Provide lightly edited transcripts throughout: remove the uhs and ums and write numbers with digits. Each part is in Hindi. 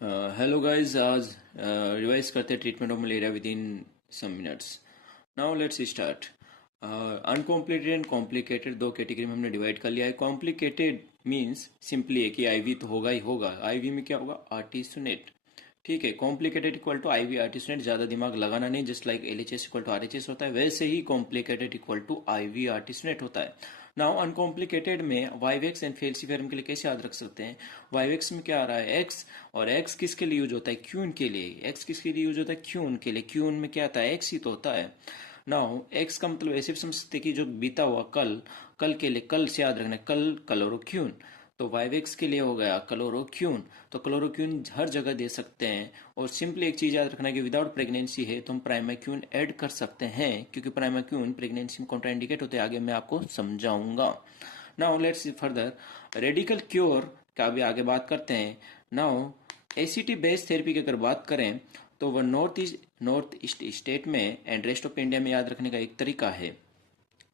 हेलो गाइस, आज रिवाइज करते हैं treatment of malaria within some minutes. Now let's start. Uncomplicated and complicated दो कैटेगरी में हमने डिवाइड कर लिया है। कॉम्प्लिकेटेड मींस सिंपली है कि आईवी तो होगा ही होगा। आईवी में क्या होगा? आर्टिसोनेट। ठीक है। Complicated equal to IV artesunate, ज्यादा दिमाग लगाना नहीं। Just like LHS equal to RHS होता है, वैसे ही complicated equal to IV artesunate होता है। नाउ अनकॉम्प्लिकेटेड में वाइवेक्स एंड फेल्सीफेरम के लिए कैसे याद रख सकते हैं? वाइवेक्स में क्या आ रहा है? एक्स। और एक्स किसके लिए यूज होता है? क्यून के लिए। एक्स किसके लिए यूज होता है? क्यून के लिए। क्यून में क्या आता है? एक्स ही तो होता है। नाउ एक्स का मतलब ऐसे भी समझ सकते हैं कि जो बीता हुआ कल, कल के लिए, कल से याद रखना है, कल क्लोरोक्यून। तो वाइवेक्स के लिए हो गया क्लोरोक्यून। तो क्लोरोक्यून हर जगह दे सकते हैं। और सिंपली एक चीज याद रखना है कि विदाउट प्रेगनेंसी है तो हम प्राइमाक्यून ऐड कर सकते हैं, क्योंकि प्राइमाक्यून प्रेगनेंसी में कॉन्ट्राइंडिकेट होते हैं। आगे मैं आपको समझाऊंगा। Now let's further radical cure का भी आगे बात करते हैं। नाउ एसीटी बेस्ड थेरेपी की अगर बात करें तो वह नॉर्थ ईस्ट स्टेट में एंड रेस्ट ऑफ इंडिया में याद रखने का एक तरीका है।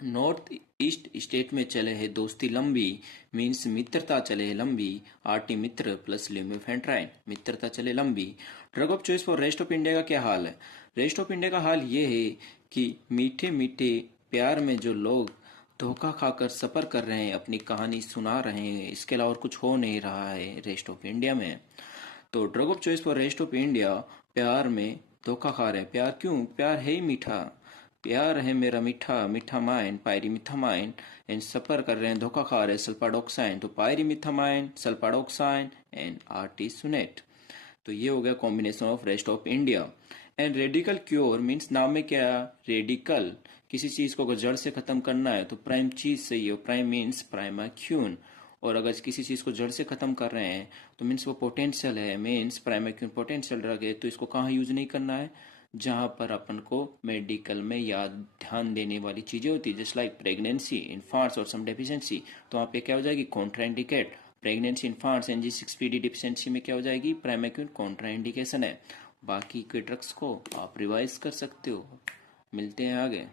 नॉर्थ ईस्ट स्टेट में चले है दोस्ती लंबी, मीन्स मित्रता चले है लंबी। आरटी मित्र प्लस ल्यूमेफेंट्राइन, मित्रता चले लंबी। Drug of choice for rest of India का क्या हाल है? रेस्ट ऑफ इंडिया का हाल ये है कि मीठे मीठे प्यार में जो लोग धोखा खाकर सफर कर रहे हैं, अपनी कहानी सुना रहे हैं, इसके अलावा और कुछ हो नहीं रहा है रेस्ट ऑफ इंडिया में। तो drug of choice for rest of India, प्यार में धोखा खा रहे हैं। प्यार क्यों? प्यार है ही मीठा। प्यार है मेरा मीठा, मीठा माइन पायरीमिथामाइन। एंड सफर कर रहे हैं, धोखा खा रहे हैं, सल्फाडोक्साइन। तो पायरीमिथामाइन, सल्फाडोक्साइन एंड आर्टिसुनेट। तो ये हो गया combination of rest of India. And radical cure means नाम में क्या? रेडिकल। किसी चीज को अगर जड़ से खत्म करना है तो प्राइम चीज सही है। प्राइम मीन्स प्राइमाक्यून। और अगर किसी चीज को जड़ से खत्म कर रहे हैं तो मीन्स वो पोटेंशियल है, मीन्स प्राइमाक्यून पोटेंशियल ड्रग है। तो इसको कहाँ यूज नहीं करना है? जहां पर अपन को मेडिकल में याद ध्यान देने वाली चीजें होती है, जस्ट लाइक प्रेगनेंसी, इन्फांट्स और सम डेफिशिएंसी। तो वहाँ पे क्या हो जाएगी? कॉन्ट्राइंडिकेट। प्रेगनेंसी, इन्फांट्स, NG6PD डिफिशियंसी में क्या हो जाएगी? प्राइमाक्यून कॉन्ट्राइंडिकेशन है। बाकी के ड्रग्स को आप रिवाइज कर सकते हो। मिलते हैं आगे।